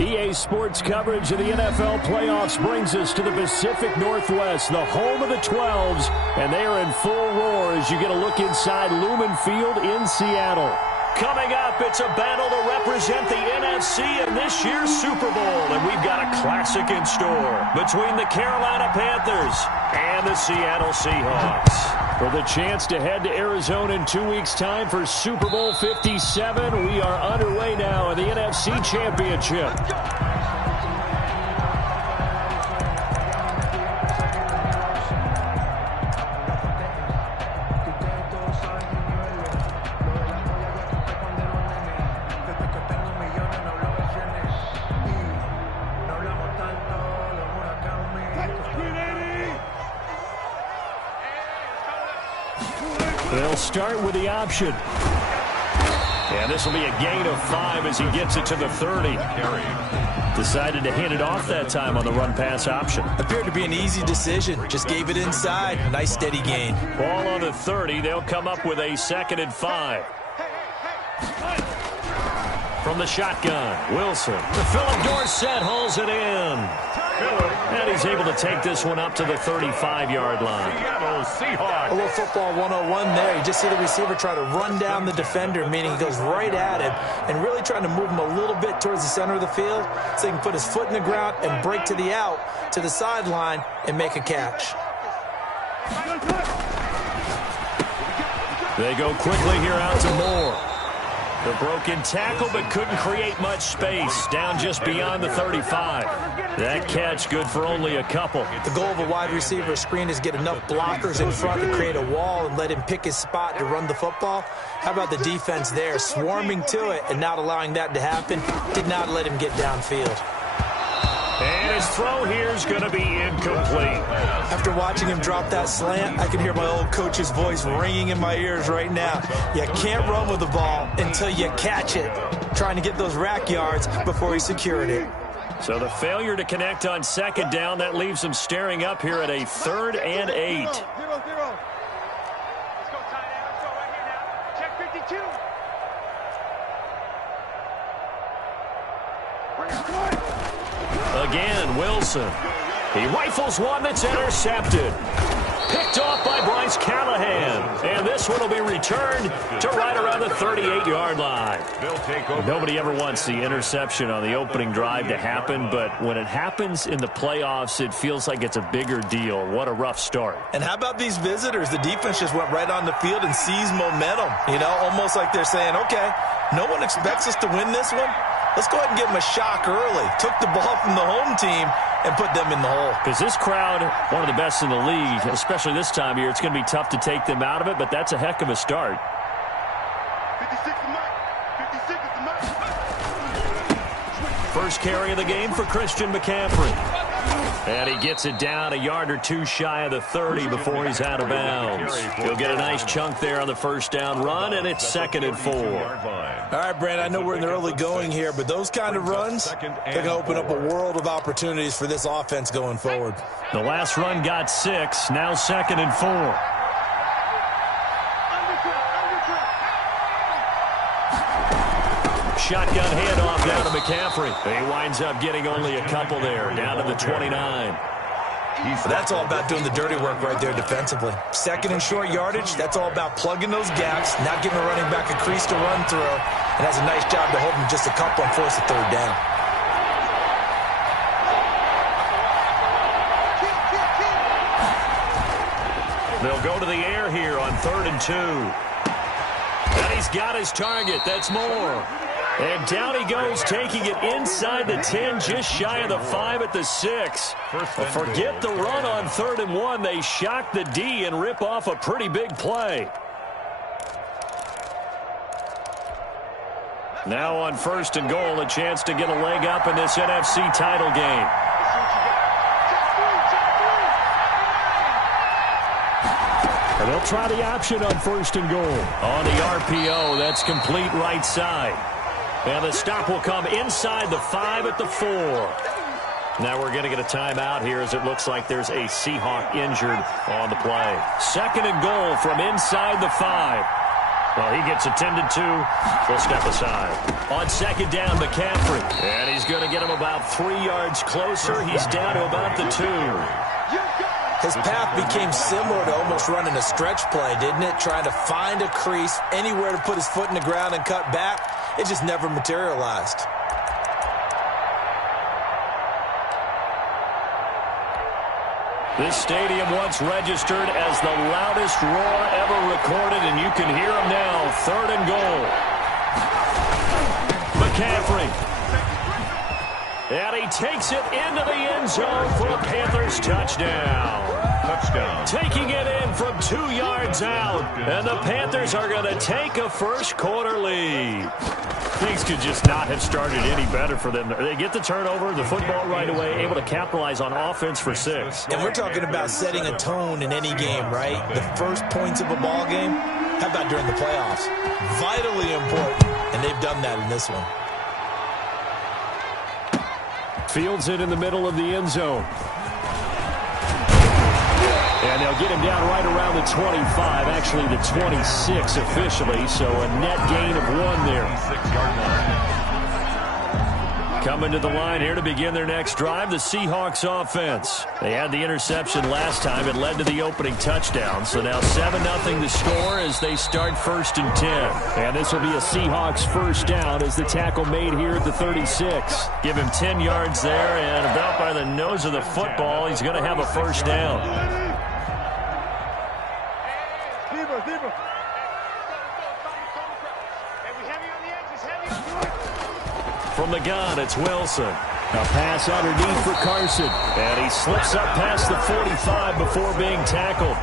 EA Sports coverage of the NFL playoffs brings us to the Pacific Northwest, the home of the 12s, and they are in full roar as you get a look inside Lumen Field in Seattle. Coming up, it's a battle to represent the NFC in this year's Super Bowl, and we've got a classic in store between the Carolina Panthers and the Seattle Seahawks. For the chance to head to Arizona in 2 weeks' time for Super Bowl 57, we are underway now in the NFC Championship. They'll start with the option. And this will be a gain of 5 as he gets it to the 30. Decided to hand it off that time on the run-pass option. Appeared to be an easy decision. Just gave it inside. Nice steady gain. Ball on the 30. They'll come up with a 2nd and 5. From the shotgun, Wilson. The Philip Dorsett hauls it in. And he's able to take this one up to the 35-yard line. A little football 101 there. You just see the receiver try to run down the defender, meaning he goes right at him and really trying to move him a little bit towards the center of the field so he can put his foot in the ground and break to the out, to the sideline, and make a catch. They go quickly here out to Moore. The broken tackle, but couldn't create much space. Down just beyond the 35. That catch good for only a couple. The goal of a wide receiver screen is get enough blockers in front to create a wall and let him pick his spot to run the football. How about the defense there, swarming to it and not allowing that to happen? Did not let him get downfield. And his throw here is going to be incomplete. After watching him drop that slant, I can hear my old coach's voice ringing in my ears right now. You can't run with the ball until you catch it. Trying to get those rack yards before he secured it. So the failure to connect on 2nd down, that leaves him staring up here at a 3rd and 8. Let's go, tight end. Let's go right here now. Check 52. Again, Wilson. He rifles one that's intercepted. Picked off by Bryce Callahan. And this one will be returned to right around the 38-yard line. Nobody ever wants the interception on the opening drive to happen, but when it happens in the playoffs, it feels like it's a bigger deal. What a rough start. And how about these visitors? The defense just went right on the field and seized momentum. You know, almost like they're saying, okay, no one expects us to win this one. Let's go ahead and give them a shock early. Took the ball from the home team and put them in the hole. Because this crowd, one of the best in the league, especially this time of year, it's going to be tough to take them out of it, but that's a heck of a start. 56 is Mike. 56 is the Mike. First carry of the game for Christian McCaffrey. And he gets it down a yard or two shy of the 30 before he's out of bounds. He'll get a nice chunk there on the first down run, and it's 2nd and 4. All right, Brand, I know we're in the early going here, but those kind of runs, they're going to open up a world of opportunities for this offense going forward. The last run got 6, now 2nd and 4. Shotgun handoff down to McCaffrey. He winds up getting only a couple there, down to the 29. That's all about doing the dirty work right there defensively. 2nd and short yardage, that's all about plugging those gaps, not giving a running back a crease to run through, and has a nice job to hold him just a couple and force a 3rd down. They'll go to the air here on 3rd and 2. And he's got his target. That's Moore. And down he goes, taking it inside the 10, just shy of the 5 at the 6. Forget the run on 3rd and 1. They shock the D and rip off a pretty big play. Now on 1st and goal, a chance to get a leg up in this NFC title game. And they'll try the option on 1st and goal. On the RPO, that's complete right side. And the stop will come inside the 5 at the 4. Now we're going to get a timeout here as it looks like there's a Seahawk injured on the play. 2nd and goal from inside the 5. Well, he gets attended to. They'll step aside. On second down, McCaffrey. And he's going to get him about 3 yards closer. He's down to about the 2. His path became similar to almost running a stretch play, didn't it? Trying to find a crease, anywhere to put his foot in the ground and cut back. It just never materialized. This stadium once registered as the loudest roar ever recorded, and you can hear him now. 3rd and goal. McCaffrey. And he takes it into the end zone for a Panthers touchdown. Taking it in from 2 yards out. And the Panthers are going to take a first-quarter lead. Things could just not have started any better for them. They get the turnover, the football right away, able to capitalize on offense for 6. And we're talking about setting a tone in any game, right? The first points of a ball game, how about during the playoffs? Vitally important, and they've done that in this one. Fields it in the middle of the end zone. And they'll get him down right around the 25, actually the 26 officially, so a net gain of 1 there. Coming to the line here to begin their next drive, the Seahawks offense. They had the interception last time. It led to the opening touchdown, so now 7-0 the score as they start 1st and 10. And this will be a Seahawks first down as the tackle made here at the 36. Give him 10 yards there, and about by the nose of the football, he's going to have a first down. From the gun, it's Wilson. A pass underneath for Carson. And he slips up past the 45 before being tackled.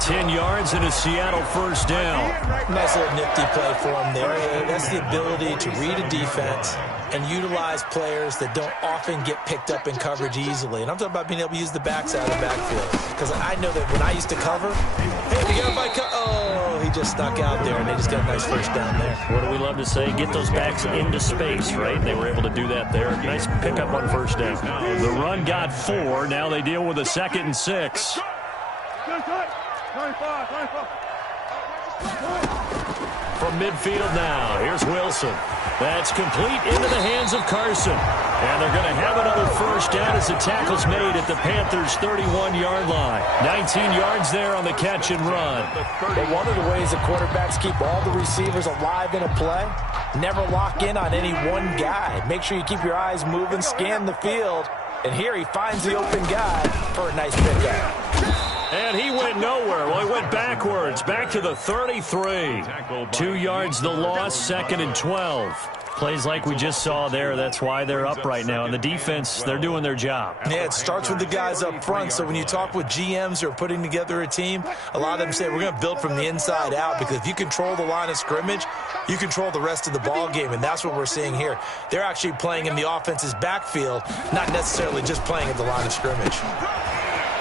10 yards and a Seattle first down. Nice little nifty play for him there. That's the ability to read a defense and utilize players that don't often get picked up in coverage easily. And I'm talking about being able to use the backside of the backfield. Because I know that when I used to cover, hey, we got a bike. Oh, he just snuck out there, and they just got a nice first down there. What do we love to say? Get those backs into space, right? They were able to do that there. Nice pickup on first down. The run got 4. Now they deal with a 2nd and 6. From midfield now, here's Wilson. That's complete into the hands of Carson. And they're going to have another first down as the tackle's made at the Panthers' 31-yard line. 19 yards there on the catch and run. But one of the ways that quarterbacks keep all the receivers alive in a play, never lock in on any one guy. Make sure you keep your eyes moving, scan the field. And here he finds the open guy for a nice pickup. And he went nowhere. Well, he went backwards, back to the 33. 2 yards the loss, 2nd and 12. Plays like we just saw there. That's why they're up right now. And the defense, they're doing their job. Yeah, it starts with the guys up front. So when you talk with GMs who are putting together a team, a lot of them say we're going to build from the inside out, because if you control the line of scrimmage, you control the rest of the ball game, and that's what we're seeing here. They're actually playing in the offense's backfield, not necessarily just playing at the line of scrimmage.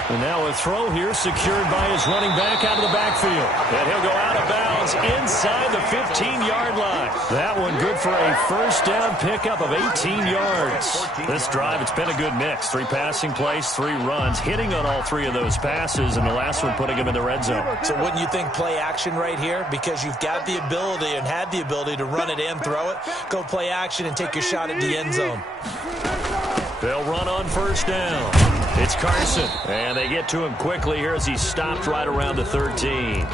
And now a throw here secured by his running back out of the backfield. And he'll go out of bounds inside the 15-yard line. That one good for a first down pickup of 18 yards. This drive, it's been a good mix. 3 passing plays, 3 runs, hitting on all 3 of those passes, and the last one putting him in the red zone. So wouldn't you think play action right here? Because you've got the ability and had the ability to run it and throw it. Go play action and take your shot at the end zone. They'll run on first down. It's Carson, and they get to him quickly here as he's stopped right around the 13.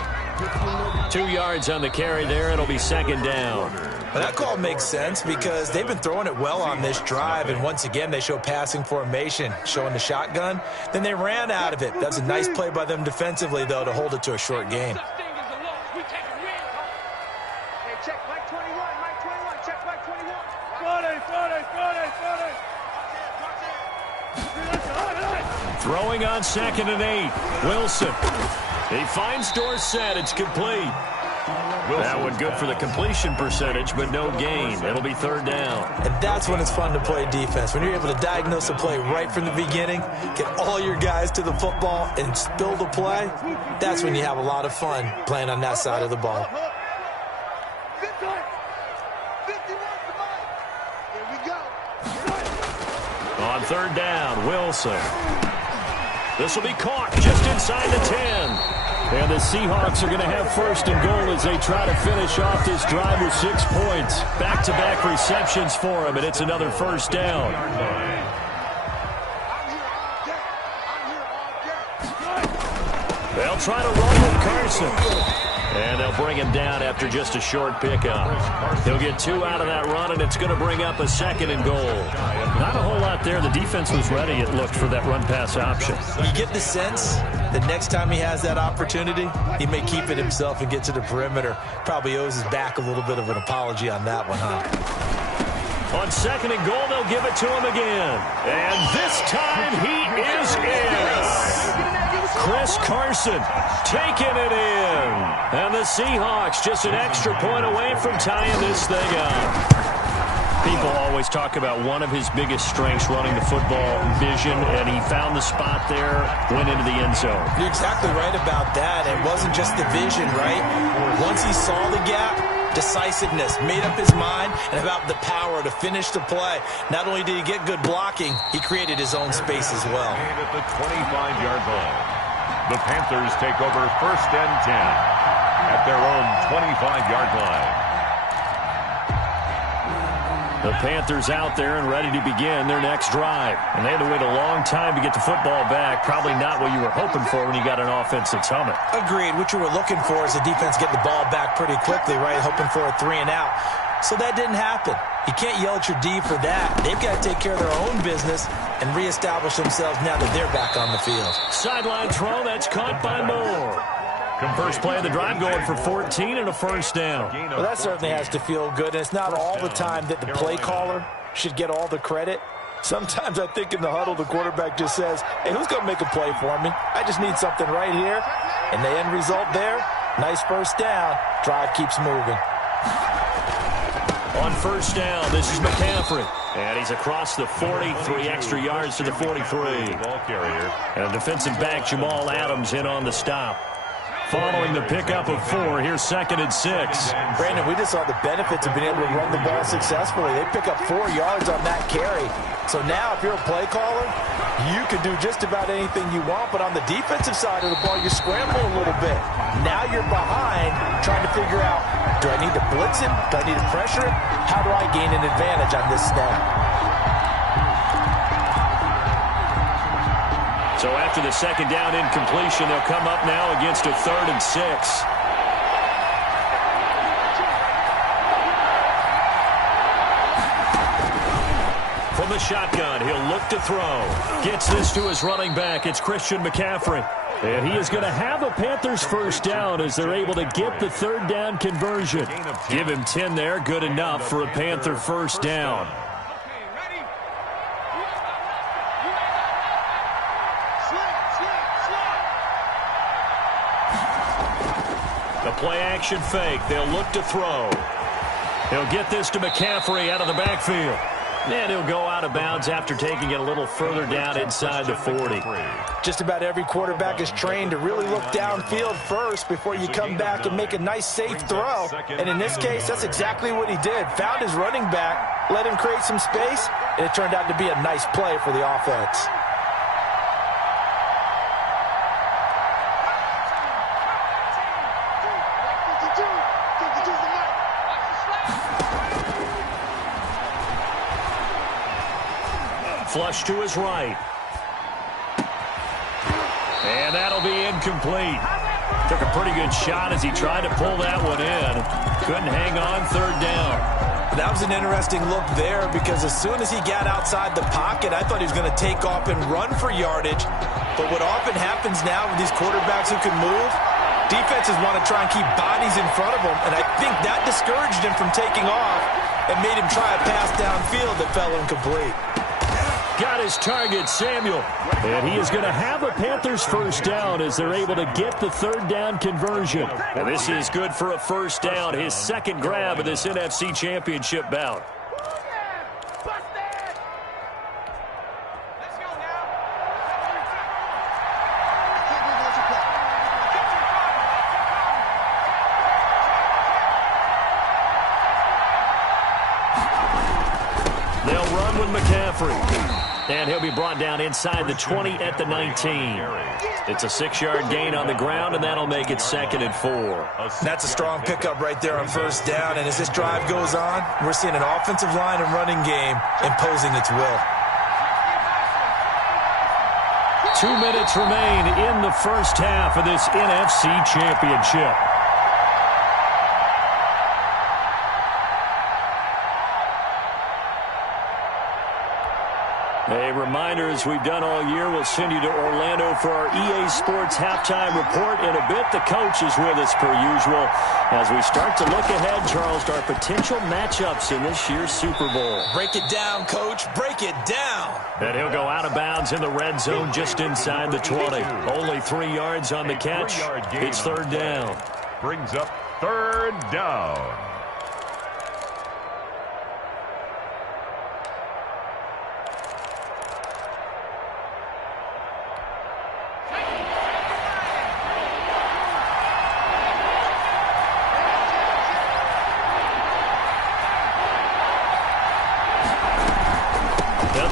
2 yards on the carry there. It'll be 2nd down. Well, that call makes sense because they've been throwing it well on this drive, and once again they show passing formation, showing the shotgun. Then they ran out of it. That's a nice play by them defensively, though, to hold it to a short gain. Throwing on 2nd and 8. Wilson. He finds Dorsett. It's complete. That one good for the completion percentage, but no gain. It'll be 3rd down. And that's when it's fun to play defense. When you're able to diagnose a play right from the beginning, get all your guys to the football, and build a play, that's when you have a lot of fun playing on that side of the ball. On 3rd down, Wilson. This will be caught just inside the 10. And the Seahawks are going to have first and goal as they try to finish off this drive with 6 points. Back-to-back receptions for him, and it's another first down. They'll try to run with Carson. And they'll bring him down after just a short pickup. He'll get 2 out of that run, and it's going to bring up a second and goal. Not a whole lot there. The defense was ready, it looked, for that run-pass option. You get the sense that next time he has that opportunity, he may keep it himself and get to the perimeter. Probably owes his back a little bit of an apology on that one, huh? On second and goal, they'll give it to him again. And this time he is in. Chris Carson taking it in. And the Seahawks just an extra point away from tying this thing up. People always talk about one of his biggest strengths running the football, vision, and he found the spot there, went into the end zone. You're exactly right about that. It wasn't just the vision, right? Once he saw the gap, decisiveness, made up his mind, and about the power to finish the play. Not only did he get good blocking, he created his own space as well. And at the 25-yard line, the Panthers take over first and 10 at their own 25-yard line. The Panthers out there and ready to begin their next drive. And they had to wait a long time to get the football back. Probably not what you were hoping for when you got an offense that's humming. Agreed. What you were looking for is the defense getting the ball back pretty quickly, right? Hoping for a 3 and out. So that didn't happen. You can't yell at your D for that. They've got to take care of their own business and reestablish themselves now that they're back on the field. Sideline throw, that's caught by Moore. First play of the drive going for 14 and a first down. Well, that certainly has to feel good, and it's not all the time that the play caller should get all the credit. Sometimes I think in the huddle the quarterback just says, hey, who's going to make a play for me? I just need something right here. And the end result there, nice first down. Drive keeps moving. On first down, this is McCaffrey. And he's across the 40, 3 extra yards to the 43. Ball carrier. And defensive back Jamal Adams in on the stop. Following the pickup of 4, here's second and 6. Brandon, we just saw the benefits of being able to run the ball successfully. They pick up 4 yards on that carry. So now if you're a play caller, you can do just about anything you want. But on the defensive side of the ball, you're scrambling a little bit. Now you're behind trying to figure out, do I need to blitz him? Do I need to pressure him? How do I gain an advantage on this snap? So after the second down incompletion, they'll come up now against a 3rd and 6. From the shotgun, he'll look to throw. Gets this to his running back. It's Christian McCaffrey. And he is going to have a Panthers first down as they're able to get the 3rd down conversion. Give him 10 there. Good enough for a Panther first down. The play-action fake. They'll look to throw. He'll get this to McCaffrey out of the backfield. And he'll go out of bounds after taking it a little further down inside the 40. Just about every quarterback is trained to really look downfield first before you come back and make a nice, safe throw. And in this case, that's exactly what he did. Found his running back, let him create some space, and it turned out to be a nice play for the offense. Flush to his right. And that'll be incomplete. Took a pretty good shot as he tried to pull that one in. Couldn't hang on, 3rd down. That was an interesting look there because as soon as he got outside the pocket, I thought he was going to take off and run for yardage. But what often happens now with these quarterbacks who can move, defenses want to try and keep bodies in front of them, and I think that discouraged him from taking off and made him try a pass downfield that fell incomplete. Got his target, Samuel. And he is going to have a Panthers first down as they're able to get the 3rd down conversion. And this is good for a first down, his second grab of this NFC Championship bout. They'll run with McCaffrey. And he'll be brought down inside the 20 at the 19. It's a 6-yard gain on the ground, and that'll make it 2nd and 4. That's a strong pickup right there on first down. And as this drive goes on, we're seeing an offensive line and running game imposing its will. 2 minutes remain in the first half of this NFC Championship. A reminder, as we've done all year, we'll send you to Orlando for our EA Sports halftime report in a bit. The coach is with us per usual as we start to look ahead, Charles, to our potential matchups in this year's Super Bowl. Break it down, Coach. Break it down. And he'll go out of bounds in the red zone just inside the 20. Only 3 yards on the catch. It's 3rd down. Brings up 3rd down.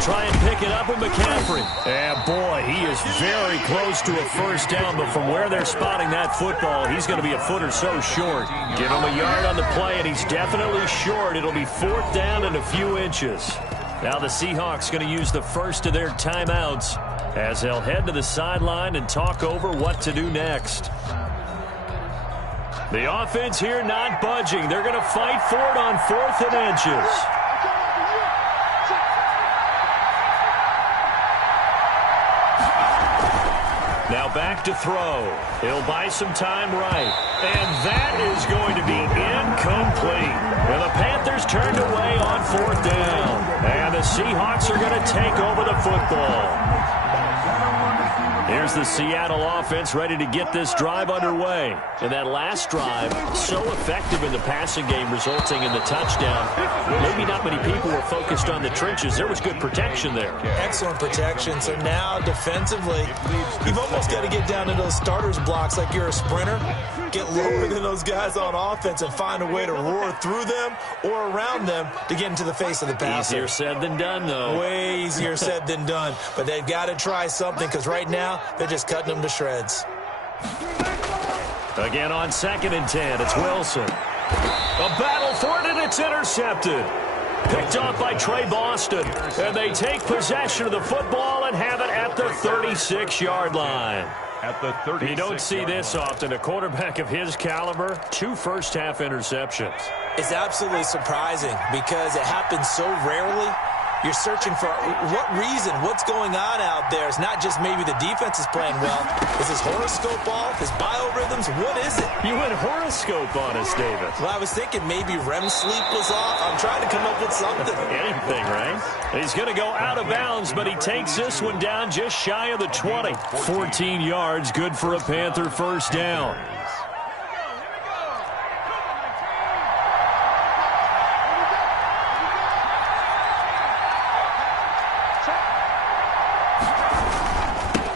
Try and pick it up with McCaffrey. And boy, he is very close to a first down, but from where they're spotting that football, he's going to be a foot or so short. Give him a yard on the play, and he's definitely short. It'll be 4th down and a few inches. Now the Seahawks going to use the first of their timeouts as they'll head to the sideline and talk over what to do next. The offense here not budging. They're going to fight for it on 4th and inches. Now back to throw. He'll buy some time right. And that is going to be incomplete. And the Panthers turned away on 4th down. And the Seahawks are going to take over the football. Here's the Seattle offense ready to get this drive underway. And that last drive, so effective in the passing game, resulting in the touchdown. Maybe not many people were focused on the trenches. There was good protection there. Excellent protection. So now defensively, you've almost got to get down to those starters blocks like you're a sprinter. Get lower than those guys on offense and find a way to roar through them or around them to get into the face of the passer. Easier said than done, though. Way easier said than done. But they've got to try something because right now they're just cutting them to shreds. Again on 2nd and 10, it's Wilson. A battle for it, and it's intercepted. Picked off by Trey Boston. And they take possession of the football and have it at the 36-yard line. At the 36. You don't see this often. A quarterback of his caliber, 2 first-half interceptions. It's absolutely surprising because it happens so rarely. You're searching for what reason, what's going on out there. It's not just maybe the defense is playing well. Is his horoscope off? His biorhythms? What is it? You went horoscope on us, David. Well, I was thinking maybe REM sleep was off. I'm trying to come up with something. Anything, right? He's going to go out of bounds, but he takes this one down just shy of the 20. 14 yards, good for a Panther first down.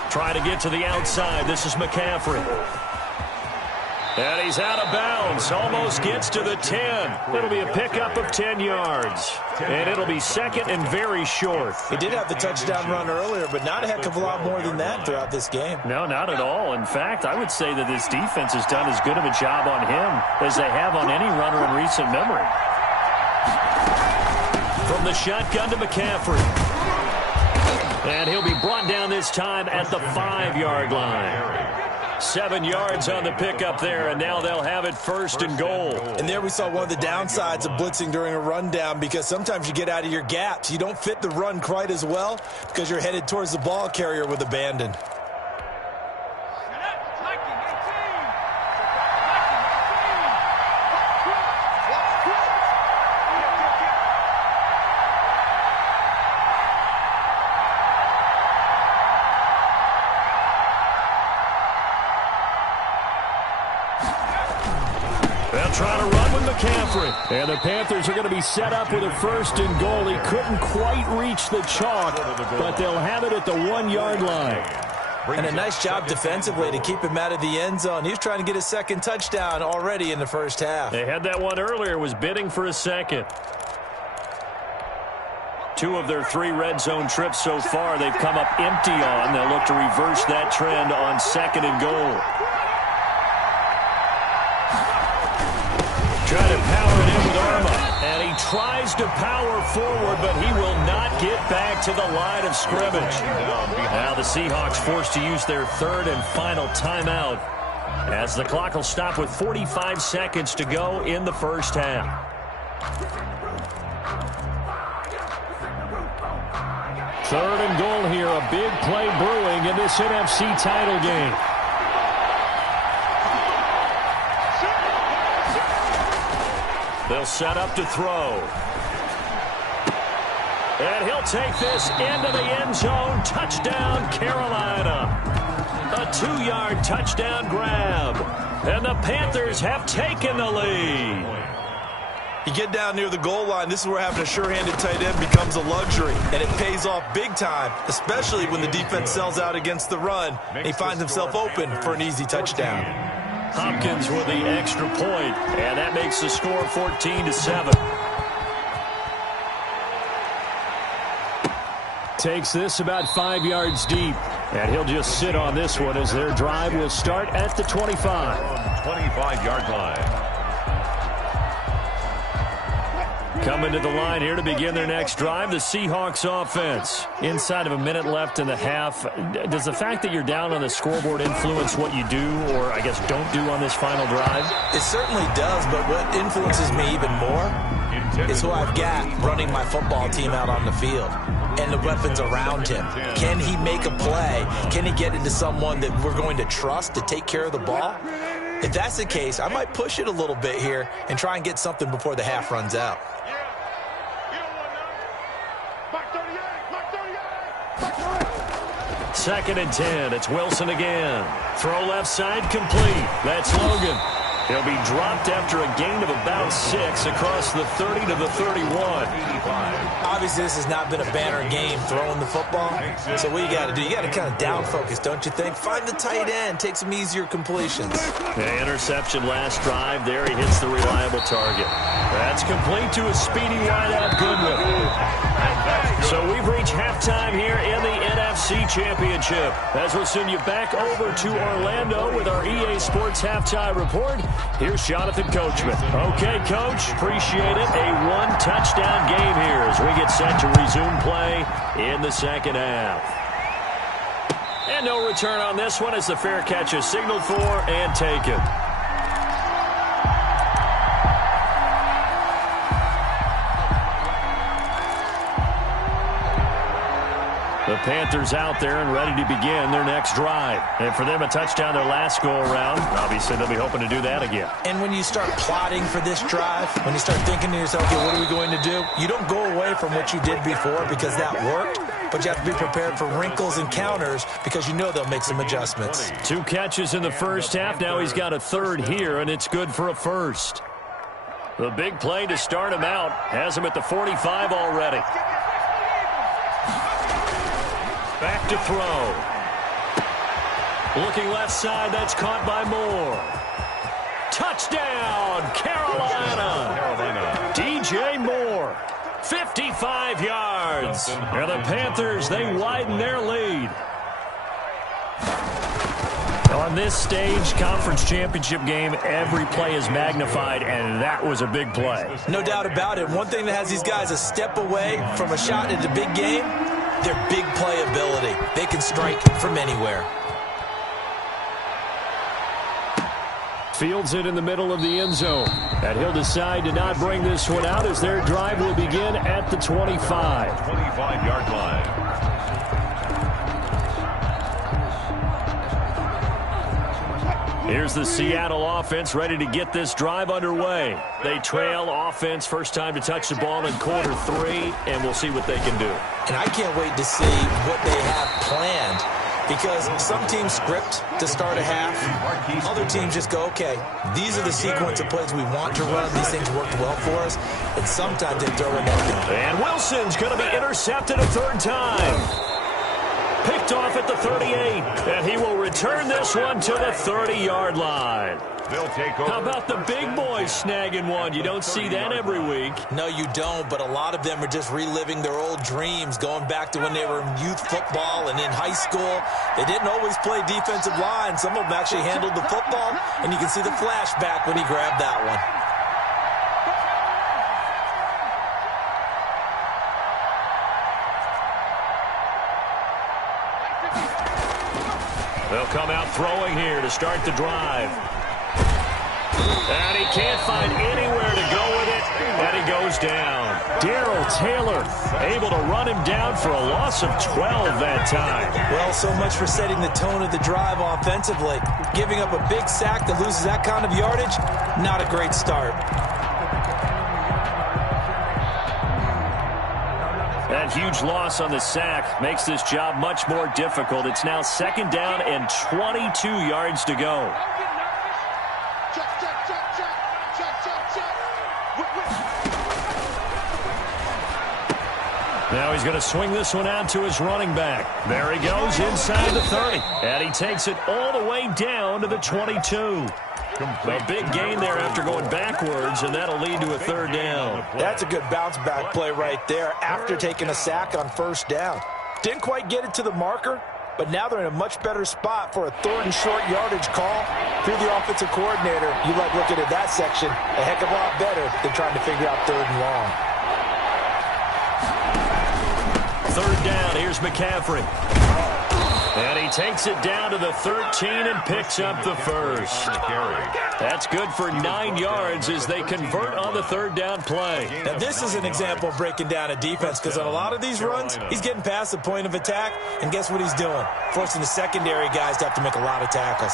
Try to get to the outside. This is McCaffrey. And he's out of bounds. Almost gets to the 10. It'll be a pickup of 10 yards. And it'll be 2nd and very short. He did have the touchdown run earlier, but not a heck of a lot more than that throughout this game. No, not at all. In fact, I would say that this defense has done as good of a job on him as they have on any runner in recent memory. From the shotgun to McCaffrey. And he'll be brought down this time at the 5-yard line. 7 yards on the pickup there, and now they'll have it 1st and goal. And there we saw one of the downsides of blitzing during a rundown because sometimes you get out of your gaps. You don't fit the run quite as well because you're headed towards the ball carrier with abandon. They'll try to run with McCaffrey. And the Panthers are going to be set up with a 1st and goal. He couldn't quite reach the chalk, but they'll have it at the 1-yard line. And a nice job defensively to keep him out of the end zone. He was trying to get his 2nd touchdown already in the first half. They had that one earlier, was bidding for a 2nd. 2 of their 3 red zone trips so far, they've come up empty on. They'll look to reverse that trend on 2nd and goal. Trying to power it in with Arma. And he tries to power forward, but he will not get back to the line of scrimmage. Now the Seahawks forced to use their 3rd and final timeout, as the clock will stop with 45 seconds to go in the first half. Third and goal here. A big play brewing in this NFC title game. They'll set up to throw. And he'll take this into the end zone. Touchdown, Carolina. A 2-yard touchdown grab. And the Panthers have taken the lead. You get down near the goal line, this is where having a sure-handed tight end becomes a luxury. And it pays off big time, especially when the defense sells out against the run. And he finds himself open for an easy touchdown. Hopkins with the extra point, and that makes the score 14-7. Takes this about 5 yards deep, and he'll just sit on this one as their drive will start at the 25. 25-yard line. Coming to the line here to begin their next drive, the Seahawks offense. Inside of a minute left in the half, does the fact that you're down on the scoreboard influence what you do, or I guess don't do on this final drive? It certainly does, but what influences me even more is who I've got running my football team out on the field and the weapons around him. Can he make a play? Can he get into someone that we're going to trust to take care of the ball? If that's the case, I might push it a little bit here and try and get something before the half runs out. 2nd and 10. It's Wilson again. Throw left side complete. That's Logan. He'll be dropped after a gain of about 6 across the 30 to the 31. Obviously, this has not been a banner game throwing the football. So what you got to do, you got to kind of down focus, don't you think? Find the tight end, take some easier completions. An interception last drive. There he hits the reliable target. That's complete to a speedy wideout Goodwin. So we've reached halftime here in the NFC Championship. As we'll send you back over to Orlando with our EA Sports Halftime Report. Here's Jonathan Coachman. Okay, Coach, appreciate it. A 1-touchdown game here as we get set to resume play in the second half. And no return on this one as the fair catch is signaled for and taken. The Panthers out there and ready to begin their next drive. And for them, a touchdown their last go-around. Obviously, they'll be hoping to do that again. And when you start plotting for this drive, when you start thinking to yourself, okay, what are we going to do? You don't go away from what you did before because that worked, but you have to be prepared for wrinkles and counters because you know they'll make some adjustments. 2 catches in the first half. Now he's got a 3rd here, and it's good for a 1st. The big play to start him out has him at the 45 already. Back to throw. Looking left side, that's caught by Moore. Touchdown, Carolina. DJ Moore, 55 yards. And the Panthers, they widen their lead. On this stage, conference championship game, every play is magnified, and that was a big play. No doubt about it. One thing that has these guys a step away from a shot at the big game, their big play ability. They can strike from anywhere. Fields it in the middle of the end zone. And he'll decide to not bring this one out as their drive will begin at the 25. 25-yard line. Here's the Seattle offense ready to get this drive underway. They trail offense first time to touch the ball in quarter 3, and we'll see what they can do. And I can't wait to see what they have planned because some teams script to start a half. Other teams just go, okay, these are the sequence of plays we want to run. These things worked well for us. And sometimes they throw in that. And Wilson's going to be intercepted a 3rd time. Picked off at the 38, and he will return this one to the 30-yard line. They'll take over. How about the big boys snagging one? You don't see that every week. No, you don't, but a lot of them are just reliving their old dreams, going back to when they were in youth football and in high school. They didn't always play defensive line. Some of them actually handled the football, and you can see the flashback when he grabbed that one. They'll come out throwing here to start the drive. And he can't find anywhere to go with it, and he goes down. Darrell Taylor able to run him down for a loss of 12 that time. Well, so much for setting the tone of the drive offensively. Giving up a big sack that loses that kind of yardage, not a great start. That huge loss on the sack makes this job much more difficult. It's now 2nd down and 22 yards to go. Now he's going to swing this one out to his running back. There he goes inside the 30. And he takes it all the way down to the 22. A big gain there after going backwards, and that'll lead to a 3rd down. That's a good bounce-back play right there after taking a sack on 1st down. Didn't quite get it to the marker, but now they're in a much better spot for a 3rd and short yardage call. If you're the offensive coordinator, you like looking at that section a heck of a lot better than trying to figure out 3rd and long. 3rd down, here's McCaffrey. And he takes it down to the 13 and picks up the 1st. That's good for 9 yards as they convert on the 3rd down play. Now, this is an example of breaking down a defense, because on a lot of these runs, he's getting past the point of attack, and guess what he's doing? Forcing the secondary guys to have to make a lot of tackles.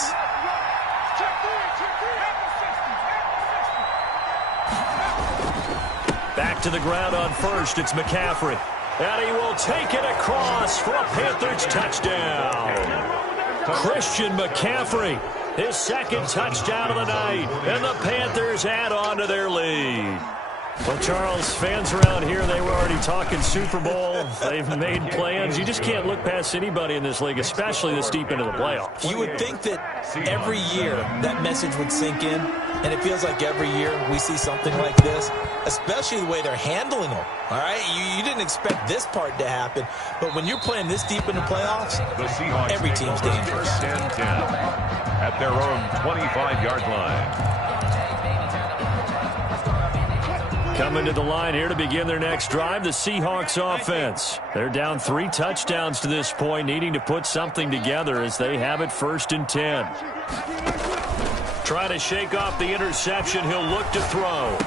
Back to the ground on 1st, it's McCaffrey. And he will take it across for a Panthers touchdown. Christian McCaffrey, his 2nd touchdown of the night, and the Panthers add on to their lead. Well, Charles, fans around here, they were already talking Super Bowl. They've made plans. You just can't look past anybody in this league, especially this deep into the playoffs. You would think that every year that message would sink in, and it feels like every year we see something like this, especially the way they're handling them. All right, you didn't expect this part to happen, but when you're playing this deep in the playoffs, every team's dangerous. 10-10 at their own 25-yard line. Coming to the line here to begin their next drive, the Seahawks offense. They're down 3 touchdowns to this point, needing to put something together as they have it 1st and 10. Trying to shake off the interception. He'll look to throw.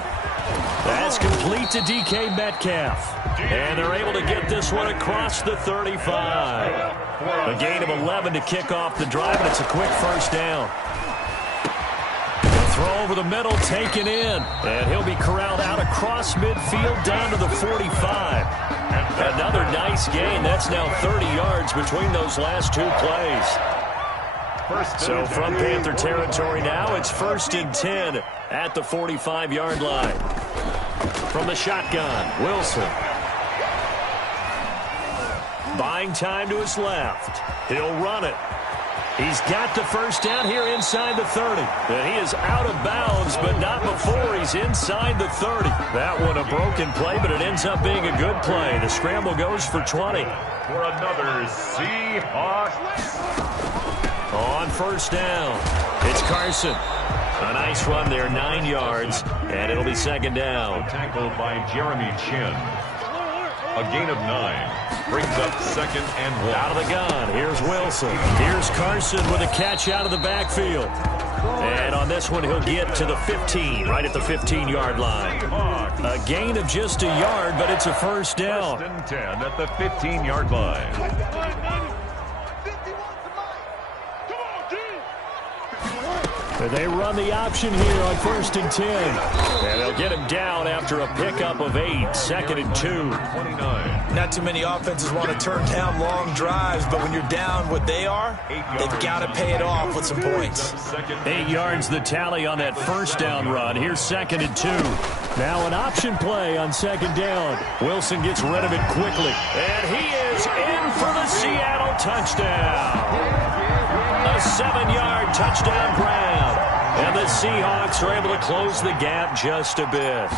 That's complete to DK Metcalf. And they're able to get this one across the 35. A gain of 11 to kick off the drive, and it's a quick 1st down. Throw over the middle, taken in. And he'll be corralled out across midfield down to the 45. Another nice gain. That's now 30 yards between those last 2 plays. So from Panther territory now, it's 1st and 10 at the 45-yard line. From the shotgun, Wilson. Buying time to his left. He'll run it. He's got the 1st down here inside the 30. And he is out of bounds, but not before he's inside the 30. That one a broken play, but it ends up being a good play. The scramble goes for 20. For another Seahawks. On 1st down, it's Carson. A nice run there, 9 yards, and it'll be 2nd down. Tackled by Jeremy Chin. A gain of 9. Brings up 2nd and 1. Out of the gun, here's Wilson. Here's Carson with a catch out of the backfield. And on this one, he'll get to the 15, right at the 15-yard line. A gain of just a yard, but it's a 1st down. 1st and 10 at the 15-yard line. They run the option here on 1st and 10. And they'll get him down after a pickup of 8. 2nd and 2. 29. Not too many offenses want to turn down long drives, but when you're down what they are, they've got to pay it off with some points. 8 yards the tally on that 1st down run. Here's 2nd and 2. Now an option play on second down. Wilson gets rid of it quickly. And he is in for the Seattle touchdown. A 7-yard touchdown grab. And the Seahawks are able to close the gap just a bit.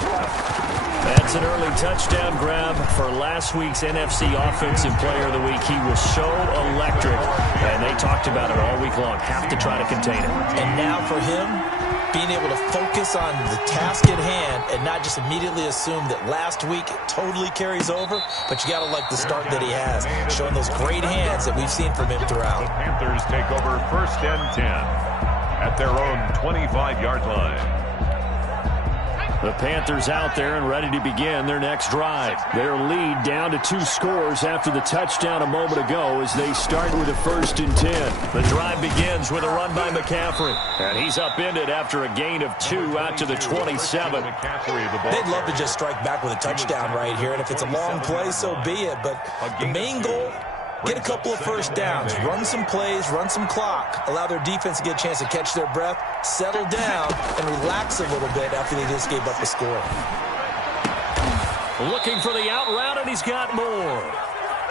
That's an early touchdown grab for last week's NFC Offensive Player of the Week. He was so electric, and they talked about it all week long. Have to try to contain it. And now for him, being able to focus on the task at hand and not just immediately assume that last week it totally carries over, but you got to like the start that he has, showing those great hands that we've seen from him throughout. The Panthers take over 1st and 10 at their own 25-yard line. The Panthers out there and ready to begin their next drive. Their lead down to 2 scores after the touchdown a moment ago as they start with a 1st and 10. The drive begins with a run by McCaffrey. And he's upended after a gain of 2 out to the 27. They'd love to just strike back with a touchdown right here. And if it's a long play, so be it. But the main goal, get a couple of first downs, run some plays, run some clock, allow their defense to get a chance to catch their breath, settle down, and relax a little bit after they just gave up the score. Looking for the out route, and he's got more.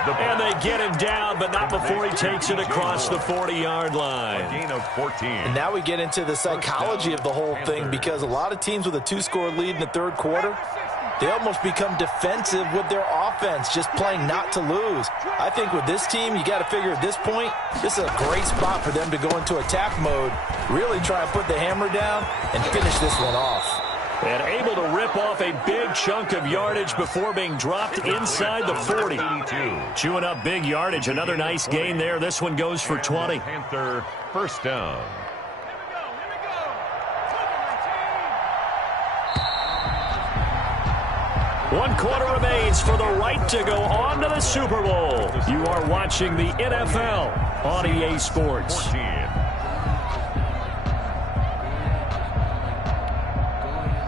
And they get him down, but not before he takes it across the 40-yard line. A gain of 14. And now we get into the psychology of the whole thing, because a lot of teams with a 2-score lead in the third quarter, they almost become defensive with their offense, just playing not to lose. I think with this team, you got to figure at this point, this is a great spot for them to go into attack mode, really try and put the hammer down and finish this one off. And able to rip off a big chunk of yardage before being dropped inside the 40. Chewing up big yardage. Another nice gain there. This one goes for 20. Panther 1st down. 1 quarter remains for the right to go on to the Super Bowl. You are watching the NFL on EA Sports. 14.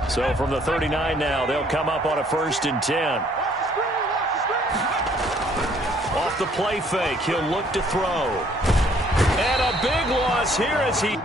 So from the 39 now, they'll come up on a 1st and 10. Off the play fake, he'll look to throw. And a big loss here as he...